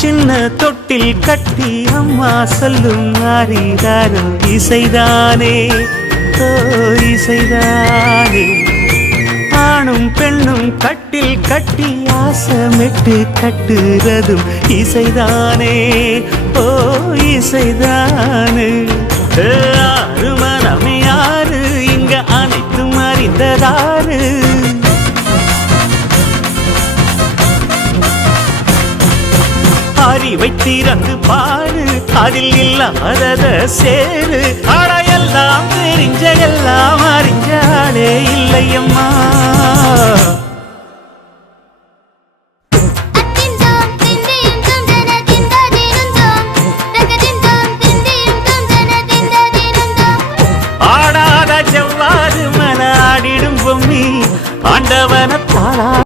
சின்ன தொட்டில் கட்டி அம்மா சொல்லும் ஆரிராரோ இசைதானே ஓ இசைதானே. ஆணும் பெண்ணும் கட்டில் கட்டி ஆசமிட்டு கட்டுறதும் இசைதானே ஓ இசைதானே. ஆறு மனம் யாரு இங்க அனைத்தும் அறிந்ததாரு. அறிவை திறந்து பாரு அதில் இல்லாதத சேரு. ஆனா எல்லாம் தெரிஞ்ச எல்லாம் அறிஞ்சாலே இல்லையம்மா.